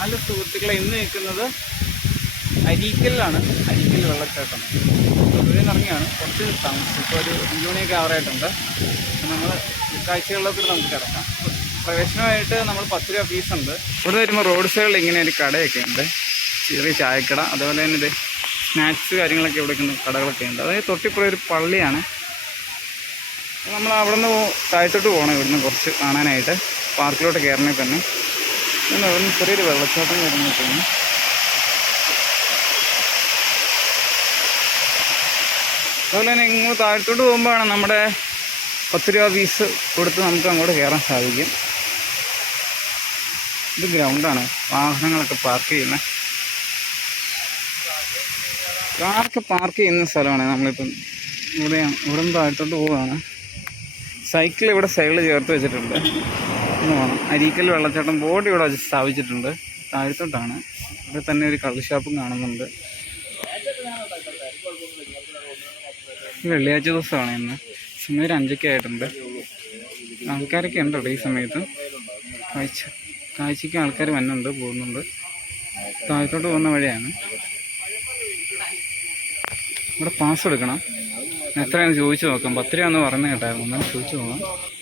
Hello സുഹൃത്തുക്കളെ ഇന്ന് നിൽക്കുന്നത് അരീക്കലിലാണ് അരീക്കൽ വെള്ളച്ചാട്ടം. ഇറങ്ങിയാണ് കുറച്ച് താമസിച്ചു. ഇപ്പോൾ ഒരു അഞ്ച് മണിയൊക്കെ ആവാറായിട്ടുണ്ട്. നമ്മൾ കാഴ്ചകളിലൊക്കെ നമുക്ക് കിടക്കാം. പ്രവേശനമായിട്ട് നമ്മൾ പത്ത് രൂപ ഫീസ് ഉണ്ട് ഇവിടെ വരുമ്പോൾ റോഡ് സൈഡിൽ ഇങ്ങനെ ഒരു കടയൊക്കെ ഉണ്ട്. ചെറിയ ചായക്കട അതുപോലെ തന്നെ ഇത് സ്നാക്സ് കാര്യങ്ങളൊക്കെ ഇവിടെ കടകളൊക്കെ ഉണ്ട്. അതായത് തൊട്ടിപ്പുറം ഒരു പള്ളിയാണ്. നമ്മൾ അവിടെ നിന്ന് താഴത്തോട്ട് പോകണം ഇവിടുന്ന് കുറച്ച് കാണാനായിട്ട്. പാർക്കിലോട്ട് കയറണേ തന്നെ. ഇവിടുന്ന് ചെറിയൊരു വെള്ളച്ചാട്ടം കാര്യങ്ങളൊക്കെയാണ് അതുപോലെ തന്നെ ഇങ്ങോട്ട് താഴത്തോട്ട് പോകുമ്പോഴാണ് നമ്മുടെ പത്ത് രൂപ ഫീസ് കൊടുത്ത് നമുക്ക് അങ്ങോട്ട് കയറാൻ സാധിക്കും. ഇത് ഗ്രൗണ്ടാണ് വാഹനങ്ങളൊക്കെ പാർക്ക് ചെയ്യുന്നത് കാറൊക്കെ പാർക്ക് ചെയ്യുന്ന സ്ഥലമാണ്. നമ്മളിപ്പം ഇവിടെ ഇവിടെ നിന്ന് താഴത്തോട്ട് പോവുകയാണ്. സൈക്കിൾ ഇവിടെ സൈഡിൽ ചേർത്ത് വെച്ചിട്ടുണ്ട്. ഒന്ന് വേണം അരീക്കൽ വെള്ളച്ചാട്ടം ബോർഡ് ഇവിടെ സ്ഥാപിച്ചിട്ടുണ്ട്. താഴത്തോട്ടാണ്. ഇവിടെ തന്നെ ഒരു കള്ള് ഷാപ്പും കാണുന്നുണ്ട്. വെള്ളിയാഴ്ച ദിവസമാണ് ഇന്ന്. സമയം ഒരു അഞ്ചൊക്കെ ആയിട്ടുണ്ട്. ആൾക്കാരൊക്കെ ഉണ്ട് ഈ സമയത്ത്? കാഴ്ച കാഴ്ചയ്ക്ക് ആൾക്കാർ വന്നുണ്ട് പോകുന്നുണ്ട്. താഴത്തോട്ട് പോകുന്ന വഴിയാണ്. ഇവിടെ പാസ് എടുക്കണം. എത്രയാണ് ചോദിച്ചു നോക്കാം. പത്ത് രൂപ പറഞ്ഞു കേട്ടായിരുന്നു. എന്നാൽ ചോദിച്ചു നോക്കാം.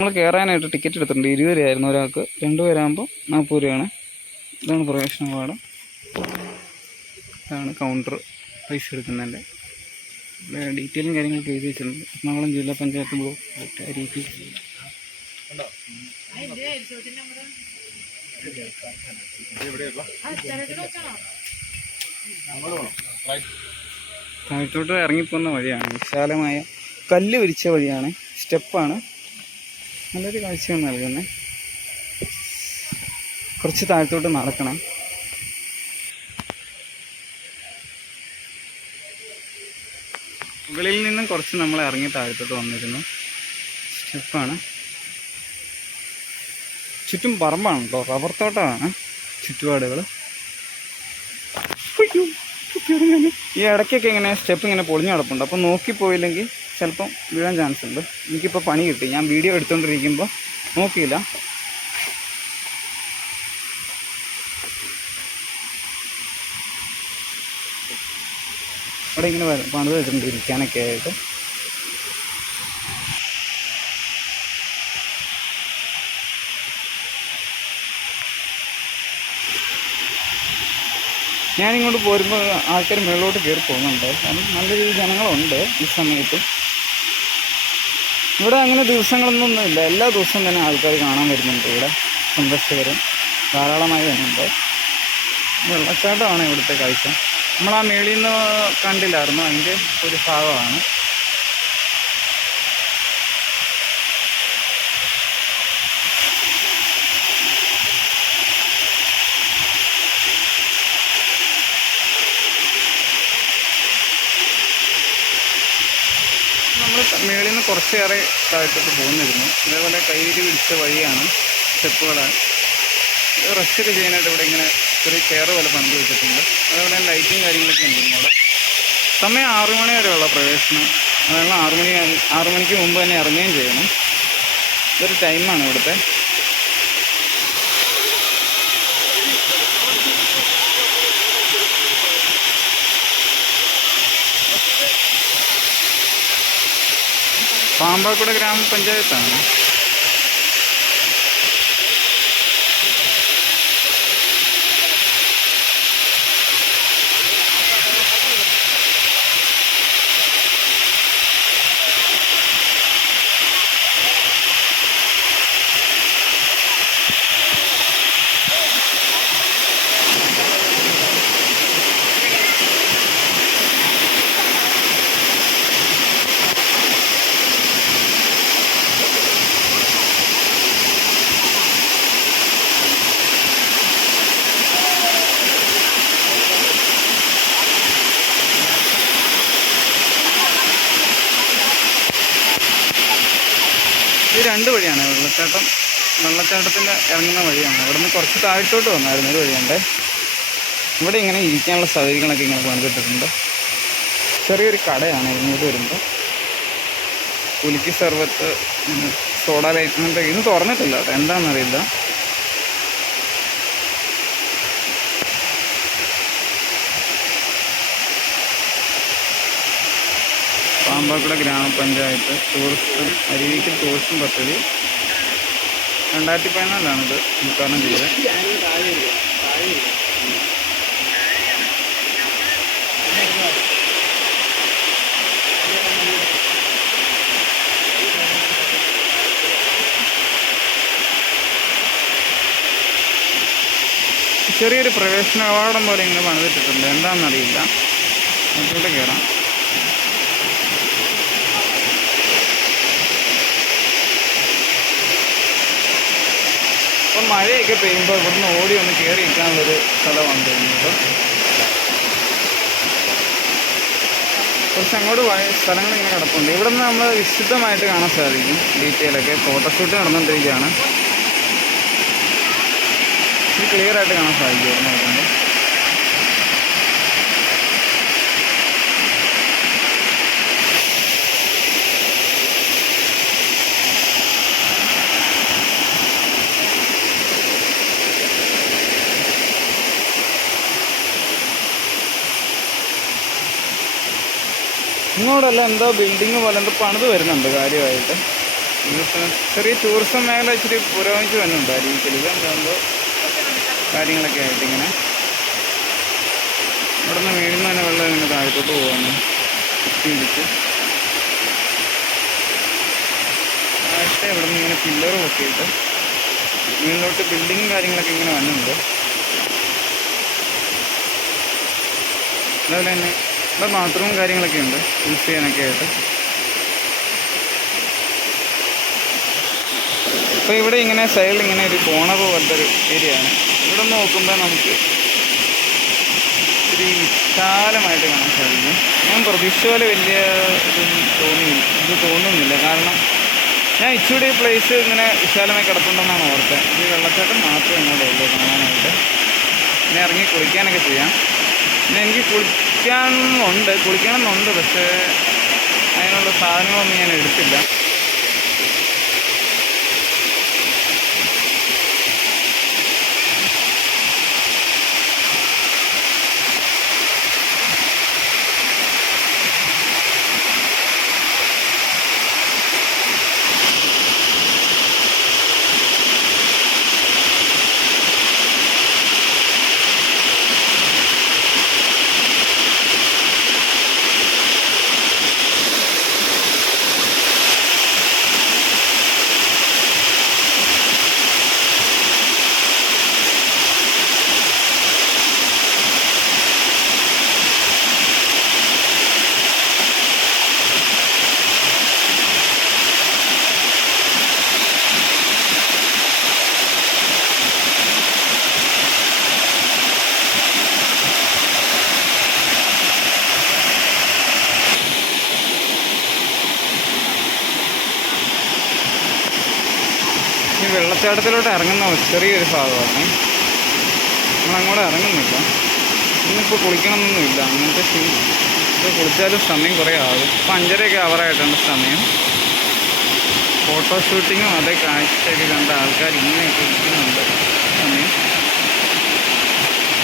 നമ്മൾ കയറാനായിട്ട് ടിക്കറ്റ് എടുത്തിട്ടുണ്ട്. ഇരുപത് രൂപയായിരുന്നു ഒരാൾക്ക്. രണ്ട് പേരാകുമ്പോൾ നാൽപ്പത് രൂപയാണ്. ഇതാണ് പ്രവേശന പാഠം. ഇതാണ് കൗണ്ടർ പൈസ എടുക്കുന്നതിന്റെ. ഡീറ്റെയിലും കാര്യങ്ങളൊക്കെ എഴുതി വെച്ചിട്ടുണ്ട്. എറണാകുളം ജില്ലാ പഞ്ചായത്ത് ബ്ലോക്ക് അരീക്കി താഴത്തോട്ട് ഇറങ്ങിപ്പോകുന്ന വഴിയാണ്. വിശാലമായ കല്ല് വിരിച്ച വഴിയാണ്. സ്റ്റെപ്പാണ്. നല്ലൊരു കാഴ്ചയാണ് നൽകുന്നത്. കുറച്ച് താഴത്തോട്ട് നടക്കണം. മുകളിൽ നിന്നും കുറച്ച് നമ്മൾ ഇറങ്ങി താഴത്തോട്ട് വന്നിരുന്നു. സ്റ്റെപ്പാണ്. ചുറ്റും പറമ്പാണ് കേട്ടോ. റബ്ബർ തോട്ടമാണ് ചുറ്റുപാടുകൾ. ഈ ഇടയ്ക്കൊക്കെ ഇങ്ങനെ സ്റ്റെപ്പ് ഇങ്ങനെ പൊളിഞ്ഞു കിടപ്പുണ്ട് അപ്പോൾ നോക്കിപ്പോയില്ലെങ്കിൽ ചിലപ്പം വീഴാൻ ചാൻസ് ഉണ്ട്. എനിക്കിപ്പോൾ പണി കിട്ടി. ഞാൻ വീഡിയോ എടുത്തുകൊണ്ടിരിക്കുമ്പോൾ നോക്കിയില്ല. അവിടെ ഇങ്ങനെ പണിത് വെച്ചിട്ടുണ്ട് ഇരിക്കാനൊക്കെ ആയിട്ട്. ഞാനിങ്ങോട്ട് പോരുമ്പോൾ ആൾക്കാർ മുകളിലോട്ട് കയറി പോകുന്നുണ്ട്. കാരണം നല്ല രീതിയിൽ ജനങ്ങളുണ്ട് ഈ സമയത്ത്. ഇവിടെ അങ്ങനെ ദിവസങ്ങളൊന്നും ഇല്ല എല്ലാ ദിവസവും തന്നെ ആൾക്കാർ കാണാൻ വരുന്നുണ്ട് ഇവിടെ. സന്ദർശകരും ധാരാളമായി വരുന്നുണ്ട്. വെള്ളച്ചാട്ടമാണ് ഇവിടുത്തെ കാഴ്ച. നമ്മൾ ആ മേളിൽ നിന്ന് കണ്ടില്ലായിരുന്നു. അതിന്റെ ഒരു ഭാഗമാണ്. മേളിൽ നിന്ന് കുറച്ചേറെ താഴ്ത്തിട്ട് പോകുന്നിരുന്നു ഇതേപോലെ കയ്യിൽ പിടിച്ച വഴിയാണ് സ്റ്റെപ്പുകളാണ്. റെസ്റ്റൊക്കെ ചെയ്യാനായിട്ട് ഇവിടെ ഇങ്ങനെ ചെറിയ ചെയർ പോലെ പണിത് വെച്ചിട്ടുണ്ട്. അതേപോലെ ലൈറ്റും കാര്യങ്ങളൊക്കെ ഉണ്ട് സമയം ആറു മണി വരെയുള്ള പ്രവേശനം. അതായത് ആറു മണി ആറു മണിക്ക് മുമ്പ് തന്നെ ഇറങ്ങുകയും ചെയ്യണം. ഇതൊരു ടൈമാണ് ഇവിടുത്തെ. പാമ്പാക്കുട ഗ്രാമപഞ്ചായത്താണ് ഇത് രണ്ട് വഴിയാണ് വെള്ളച്ചാട്ടം വെള്ളച്ചാട്ടത്തിന്റെ ഇറങ്ങുന്ന വഴിയാണ്. ഇവിടുന്ന് കുറച്ച് താഴ്ത്തോട്ട് വന്നായിരുന്നു ഒരു വഴിയുണ്ട് ഇവിടെ ഇങ്ങനെ ഇരിക്കാനുള്ള സൗകര്യങ്ങളൊക്കെ ഇങ്ങനെ പണിതിട്ടിട്ടുണ്ട്. ചെറിയൊരു കടയാണ് ഇങ്ങോട്ട് വരുമ്പോൾ കുലുക്കി സർവത്ത് സോഡ ലൈറ്റ് അങ്ങനത്തെ ഇത് തുറന്നിട്ടില്ല കേട്ടോ. എന്താണെന്നറിയില്ല. പാമ്പാക്കുട ഗ്രാമപഞ്ചായത്ത് ടൂറിസ്റ്റും അരുവിക്കും ടൂറിസ്റ്റും പദ്ധതി. രണ്ടായിരത്തി പതിനാലാണ് ഇത് ഉദ്ഘാടനം ചെയ്തത്. ചെറിയൊരു പ്രവേശന കവാടം പോലെ ഇങ്ങനെ പണിതിട്ടിട്ടുണ്ട്. എന്താണെന്നറിയില്ല. അതിലൂടെ കയറാം അപ്പം മഴയൊക്കെ പെയ്യുമ്പോൾ ഇവിടുന്ന് ഓടി ഒന്ന് കയറി നിൽക്കാനുള്ളൊരു സ്ഥലമാണ് തോന്നുന്നത്. കുറച്ച് അങ്ങോട്ട് സ്ഥലങ്ങൾ ഇങ്ങനെ കിടപ്പുണ്ട്. ഇവിടെ നിന്ന് നമ്മൾ വിശുദ്ധമായിട്ട് കാണാൻ സാധിക്കും ഡീറ്റെയിലൊക്കെ ഫോട്ടോഷൂട്ട് നടന്നുകൊണ്ടിരിക്കുകയാണ് ക്ലിയർ ആയിട്ട് കാണാൻ സാധിക്കും ഇവിടെ നോക്കുമ്പോൾ ഇങ്ങോട്ടല്ല എന്തോ ബിൽഡിങ് പോലെ എന്തോ പണിത് വരുന്നുണ്ട് കാര്യമായിട്ട്. ചെറിയ ടൂറിസം മേഖല ഇച്ചിരി പുരോഗമിച്ച് വരുന്നുണ്ട് അരീക്കൽ എന്തോ കാര്യങ്ങളൊക്കെ ആയിട്ട് ഇങ്ങനെ. ഇവിടെ നിന്ന് വീഴുന്ന തന്നെ വെള്ളം ഇങ്ങനെ താഴത്തോട്ട് പോകാണ് ഇടിച്ച്. താഴത്തെ ഇവിടെ നിന്ന് ഇങ്ങനെ പില്ലർ പൊക്കിയിട്ട് മുകളിലോട്ട് ബിൽഡിങ്ങും കാര്യങ്ങളൊക്കെ ഇങ്ങനെ വന്നിട്ടുണ്ട്. അതുപോലെ തന്നെ ഇവിടെ ബാത്റൂം കാര്യങ്ങളൊക്കെ ഉണ്ട്. യൂസ് ചെയ്യാനൊക്കെ ആയിട്ട്. അപ്പോൾ ഇവിടെ ഇങ്ങനെ സൈഡിൽ ഇങ്ങനെ ഒരു കോണർ പോലത്തെ ഒരു ഏരിയ ആണ്. ഇവിടെ നോക്കുമ്പോൾ നമുക്ക് ഒത്തിരി വിശാലമായിട്ട് കാണാൻ സാധിക്കും. ഞാൻ പ്രതീക്ഷ പോലെ വലിയ ഇതൊന്നും തോന്നിയില്ല. ഇത് തോന്നുന്നില്ല. കാരണം ഞാൻ ഇച്ചിരി പ്ലേസ് ഇങ്ങനെ വിശാലമായി കിടപ്പുണ്ടെന്നാണ് ഓർത്തത്. ഈ വെള്ളച്ചാട്ടം മാത്രമേ ഇങ്ങോട്ടുള്ളൂ കാണാനായിട്ട്. പിന്നെ ഇറങ്ങി കുളിക്കാനൊക്കെ ചെയ്യാം. പിന്നെ എനിക്ക് കുളിക്കാനുണ്ട് കുളിക്കണമെന്നുണ്ട് പക്ഷേ അതിനുള്ള സാധനങ്ങളൊന്നും ഞാൻ എടുത്തില്ല. ഈ വെള്ളച്ചാട്ടത്തിലോട്ട് ഇറങ്ങുന്ന ചെറിയൊരു ഭാഗമാണ്. നമ്മളങ്ങോട്ട് ഇറങ്ങുന്നില്ല. ഇന്നിപ്പോൾ കുളിക്കണമെന്നൊന്നുമില്ല അങ്ങനത്തെ ഫീൽ ഇപ്പോൾ കുളിച്ചാലും സമയം കുറേ ആകും ഇപ്പോൾ അഞ്ചരയൊക്കെ അവറായിട്ടുണ്ട് സമയം. ഫോട്ടോ ഷൂട്ടിങ്ങും അതേ കാഴ്ചയൊക്കെ കണ്ട ആൾക്കാർ ഇങ്ങനെയൊക്കെ ഇരിക്കുന്നുണ്ട്. സമയം.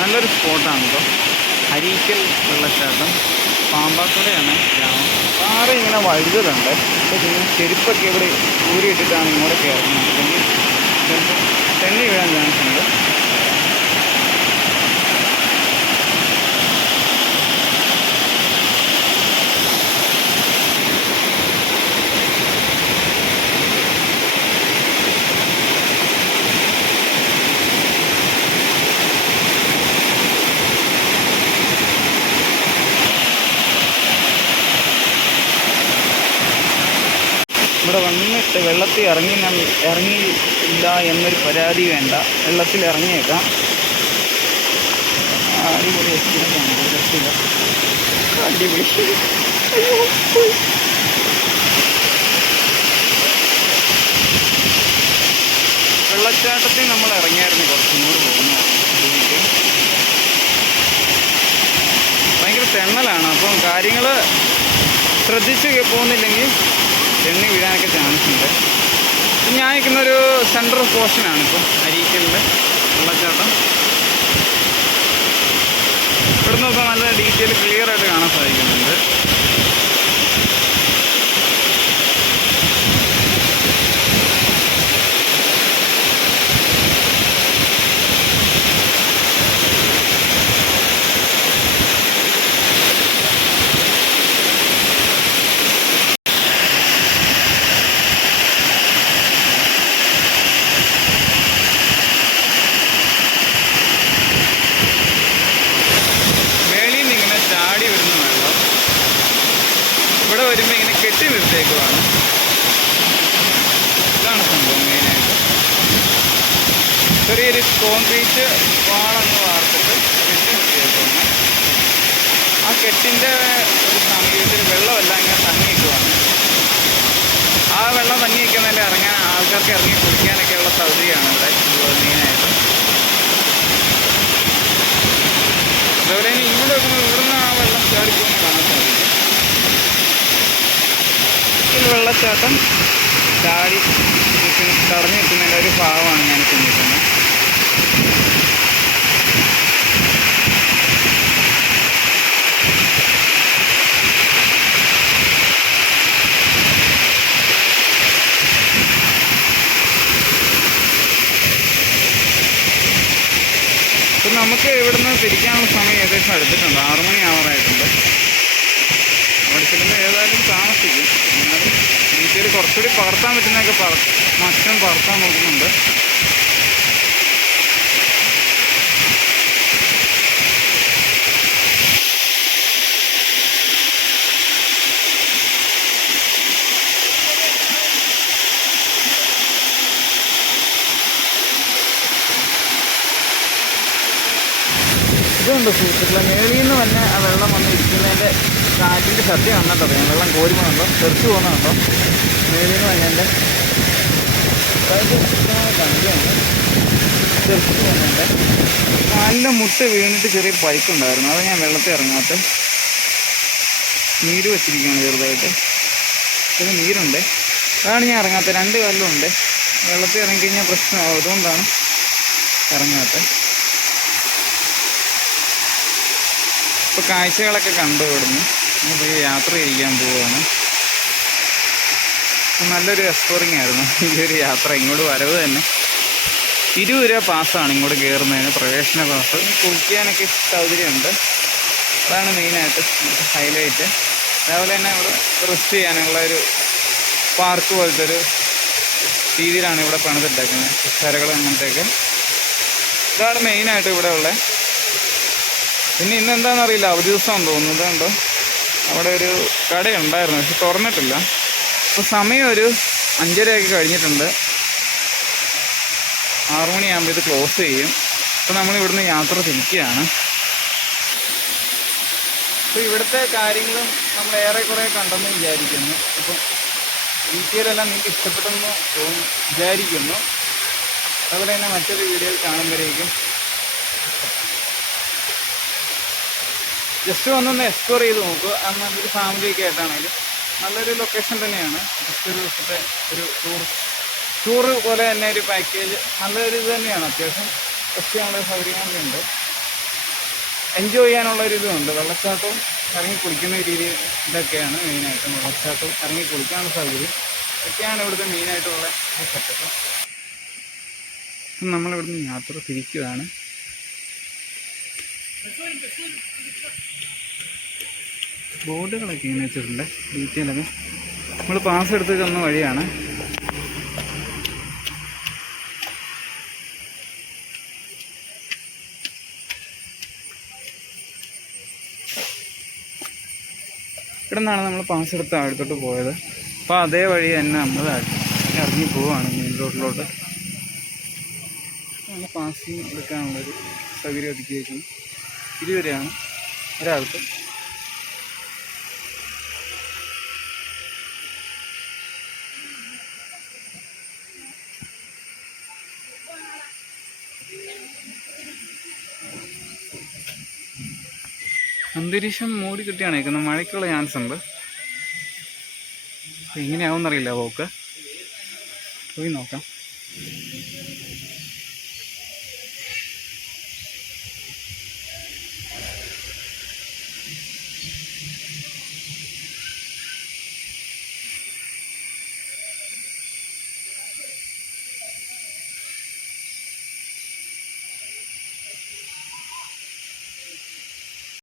നല്ലൊരു സ്പോട്ടാണ് കേട്ടോ അരീക്കൽ വെള്ളച്ചാട്ടം പാമ്പാക്കുടയാണ് ഗ്രാമം. പാറ ഇങ്ങനെ വഴുതലുണ്ട്. പക്ഷേ ഇങ്ങനെ ചെരുപ്പൊക്കെ ഇവിടെ ഊരിയിട്ടിട്ടാണ് ഇങ്ങോട്ടൊക്കെ ഇറങ്ങുന്നത്. അല്ലെങ്കിൽ ചിലപ്പോൾ തെന്നി വീഴാൻ ചാൻസ് ഉണ്ട് വെള്ളത്തിൽ ഇറങ്ങിയേക്കാം. അടിപൊളി എക്സ്പീരിയൻസ് ആണ് അടിപൊളി. വെള്ളച്ചാട്ടത്തിൽ നമ്മൾ ഇറങ്ങിയായിരുന്നു കുറച്ചും കൂടി പോകുന്നു ഭയങ്കര തെന്നലാണ്. അപ്പം കാര്യങ്ങൾ ശ്രദ്ധിച്ച് പോകുന്നില്ലെങ്കിൽ തെന്നി വീഴാനൊക്കെ ചാൻസ് ഉണ്ട്. ഇപ്പം ഞാൻ നിൽക്കുന്ന ഒരു സെൻട്രൽ പോർഷനാണ് ഇപ്പം അരീക്കലിന്റെ വെള്ളച്ചാട്ടം. ഇവിടുന്ന് നോക്കാൻ നല്ല ഡീറ്റെയിൽ ക്ലിയർ ആയിട്ട് കാണാൻ സാധിക്കുന്നുണ്ട് മേളിൽ നിന്ന് ഇങ്ങനെ ചാടി വരുന്ന വെള്ളം ഇവിടെ വരുമ്പോൾ ഇങ്ങനെ കെട്ടി നിർത്തേക്കുവാണ് ഇതാണ് സംഭവം മെയിനായിട്ട് ചെറിയൊരു കോൺക്രീറ്റ് വാളങ്ങ് വാർത്തിട്ട് കെട്ടി നിർത്തിയേക്കുവാണ് ആ കെട്ടിന്റെ ഒരു സമീപത്തിൽ വെള്ളമെല്ലാം ഇങ്ങനെ തങ്ങി നിൽക്കുവാണ് ആ വെള്ളം തങ്ങി നിൽക്കുന്നതിൽ ഇറങ്ങാൻ ആൾക്കാർക്ക് ഇറങ്ങി കുടിക്കാനൊക്കെയുള്ള സൗകര്യമാണ് ഇവിടെ മെയിനായിട്ട്. അതുപോലെ തന്നെ ഇവിടെ നോക്കുമ്പോൾ ഇവിടുന്ന് ആ വെള്ളം ചാടിപ്പോകുന്ന കാണാൻ സാധിക്കും. വെള്ളച്ചാട്ടം ചാടി തടഞ്ഞു നിൽക്കുന്നതിന്റെ ഒരു ഭാഗമാണ് ഞാൻ ചിന്തിക്കുന്നത് നമുക്ക് ഇവിടുന്ന് തിരിക്കാനുള്ള സമയം ഏകദേശം അടുത്തിട്ടുണ്ട്. ആറു മണി ആവാറായിട്ടുണ്ട്. അവിടെ ചെല്ലുമ്പോൾ ഏതായാലും താമസിക്കും. എന്നാലും എനിക്കൊരു കുറച്ചുകൂടി പകർത്താൻ പറ്റുന്നതൊക്കെ പകർ മാക്സിമം പകർത്താൻ നോക്കുന്നുണ്ട്. ഇതുണ്ട് സുഹൃത്തുക്കളെ മേളിൽ നിന്ന് തന്നെ ആ വെള്ളം വന്ന് ഇരിക്കുന്നതിന്റെ കാറ്റിന്റെ ശബ്ദം കണ്ടോ ഞാൻ വെള്ളം കോരുമുണ്ടോ തെറിച്ചു പോകുന്നുണ്ടോ മേളിൽ നിന്ന് വന്നതിന്റെ കണ്ടിട്ടുണ്ട് തെറിച്ചു പോകുന്നുണ്ട് നല്ല മുട്ട് വീണിട്ട് ചെറിയ പൈക്കുണ്ടായിരുന്നു അത് ഞാൻ വെള്ളത്തിൽ ഇറങ്ങാത്ത നീര് വെച്ചിരിക്കുകയാണ് ചെറുതായിട്ട്. ഇത് നീരുണ്ട്. അതാണ് ഞാൻ ഇറങ്ങാത്ത. രണ്ട് കല്ലുണ്ട് വെള്ളത്തിൽ ഇറങ്ങിക്കഴിഞ്ഞാൽ പ്രശ്നമാവും. അതുകൊണ്ടാണ് ഇറങ്ങാത്തത്. ഇപ്പോൾ കാഴ്ചകളൊക്കെ കണ്ടു ഇവിടുന്ന്. ഇനി പോയി യാത്ര ചെയ്യാൻ പോവുകയാണ് നല്ലൊരു എക്സ്പ്ലോറിങ് ആയിരുന്നു. ഈ ഒരു യാത്ര. ഇങ്ങോട്ട് വരവ് തന്നെ. ഇരുപത് രൂപ പാസ്സാണ് ഇങ്ങോട്ട് കയറുന്നതിന് പ്രവേശന പാസ് കുളിക്കാനൊക്കെ സൗകര്യമുണ്ട്. അതാണ് മെയിനായിട്ട് ഹൈലൈറ്റ് അതേപോലെ തന്നെ ഇവിടെ റെസ്റ്റ് ചെയ്യാനുള്ള ഒരു പാർക്ക് പോലത്തെ ഒരു രീതിയിലാണ് ഇവിടെ പണിതിട്ടേക്കുന്നത്. കരകൾ അങ്ങനത്തെയൊക്കെ. ഇതാണ് മെയിനായിട്ട് ഇവിടെ ഉള്ളത് പിന്നെ ഇന്ന് എന്താണെന്ന് അറിയില്ല. അവധി ദിവസമാണെന്ന് തോന്നുന്നു. ഇതുണ്ടോ അവിടെ ഒരു കടയുണ്ടായിരുന്നു. പക്ഷെ തുറന്നിട്ടില്ല. അപ്പോൾ സമയം ഒരു അഞ്ചരയൊക്കെ കഴിഞ്ഞിട്ടുണ്ട്. ആറു മണിയാകുമ്പോൾ ഇത് ക്ലോസ് ചെയ്യും. അപ്പോൾ നമ്മൾ ഇവിടുന്ന് യാത്ര തിരിക്കുകയാണ്. അപ്പോൾ ഇവിടുത്തെ കാര്യങ്ങളും നമ്മൾ ഏറെക്കുറെ കണ്ടെന്ന് വിചാരിക്കുന്നു. അപ്പം വീട്ടിലെല്ലാം നിങ്ങൾക്ക് ഇഷ്ടപ്പെട്ടെന്ന് വിചാരിക്കുന്നു. അതുപോലെ തന്നെ മറ്റൊരു വീഡിയോയിൽ കാണുമ്പോഴേക്കും ജസ്റ്റ് ഒന്നൊന്ന് എക്സ്പ്ലോർ ചെയ്ത് നോക്കുക. അങ്ങനെ ഒരു ഫാമിലിയൊക്കെ ആയിട്ടാണെങ്കിലും. നല്ലൊരു ലൊക്കേഷൻ തന്നെയാണ്. ജസ്റ്റ് ഒരു ദിവസത്തെ ഒരു ടൂർ ടൂർ പോലെ തന്നെ ഒരു പാക്കേജ് നല്ലൊരു ഇത് തന്നെയാണ്. അത്യാവശ്യം ഞങ്ങളുടെ സൗകര്യങ്ങളൊക്കെ ഉണ്ട്. എൻജോയ് ചെയ്യാനുള്ള ഒരു ഇതുണ്ട് വെള്ളച്ചാട്ടവും ഇറങ്ങി കുളിക്കുന്ന രീതി ഇതൊക്കെയാണ് മെയിനായിട്ടും വെള്ളച്ചാട്ടവും ഇറങ്ങി കുളിക്കാനുള്ള സൗകര്യം ഇതൊക്കെയാണ് ഇവിടുത്തെ മെയിനായിട്ടുള്ള സെറ്റപ്പ് നമ്മളിവിടുന്ന് യാത്ര തിരിക്കുകയാണ്. ബോർഡുകളൊക്കെ ഇങ്ങനെ വെച്ചിട്ടുണ്ട്. ഡീറ്റെയിലൊക്കെ. നമ്മൾ പാസ് എടുത്ത് തന്ന വഴിയാണ്. ഇവിടെ നിന്നാണ് നമ്മൾ പാസ് എടുത്ത് അടുത്തോട്ട് പോയത്. അപ്പോൾ അതേ വഴി തന്നെ നമ്മൾ ഇറങ്ങി പോവുകയാണ് മെയിൻ റോഡിലോട്ട് പാസിങ് എടുക്കാനുള്ളൊരു സൗകര്യം ഒതുക്കി ഇരുവരെയാണ് ഒരാൾക്ക്. അന്തരീക്ഷം മൂടി കിട്ടിയാണ് നിൽക്കുന്നത് മഴയ്ക്കുള്ള ചാൻസ് ഉണ്ട്. എങ്ങനെയാവുമെന്നറിയില്ല പോക്ക് പോയി നോക്കാം.